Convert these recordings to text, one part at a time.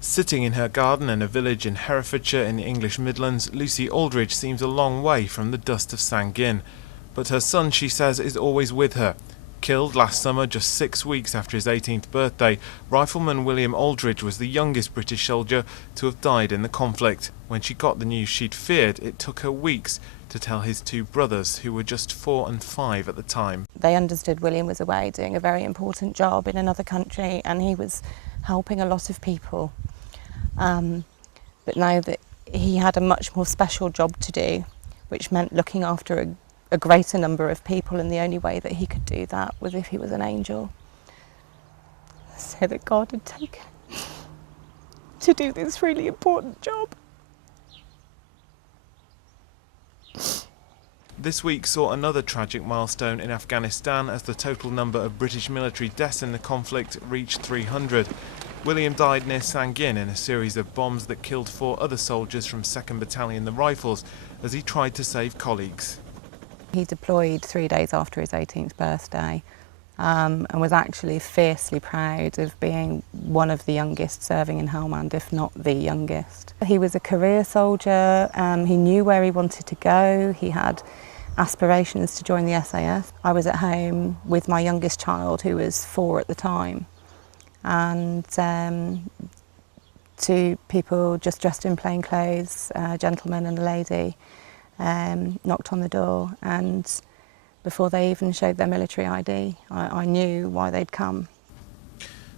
Sitting in her garden in a village in Herefordshire in the English Midlands, Lucy Aldridge seems a long way from the dust of Sangin. But her son, she says, is always with her. Killed last summer, just 6 weeks after his 18th birthday, Rifleman William Aldridge was the youngest British soldier to have died in the conflict. When she got the news she'd feared, it took her weeks to tell his two brothers, who were just 4 and 5 at the time. They understood William was away doing a very important job in another country, and he was helping a lot of people. But now that he had a much more special job to do, which meant looking after a greater number of people, and the only way that he could do that was if he was an angel. So that God had taken to do this really important job. This week saw another tragic milestone in Afghanistan as the total number of British military deaths in the conflict reached 300. William died near Sangin in a series of bombs that killed 4 other soldiers from 2nd Battalion the Rifles as he tried to save colleagues. He deployed 3 days after his 18th birthday and was actually fiercely proud of being one of the youngest serving in Helmand, if not the youngest. He was a career soldier, he knew where he wanted to go, he had aspirations to join the SAS. I was at home with my youngest child, who was 4 at the time, and 2 people just dressed in plain clothes, a gentleman and a lady, knocked on the door, and before they even showed their military ID, I knew why they'd come.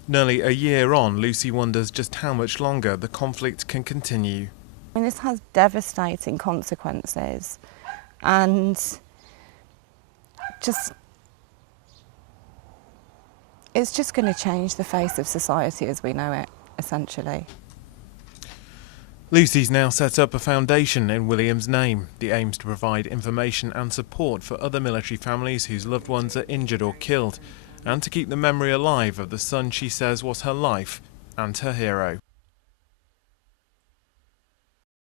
Nearly a year on, Lucy wonders just how much longer the conflict can continue. I mean, this has devastating consequences, and it's just going to change the face of society as we know it, essentially. Lucy's now set up a foundation in William's name. The aim's to provide information and support for other military families whose loved ones are injured or killed, and to keep the memory alive of the son she says was her life and her hero.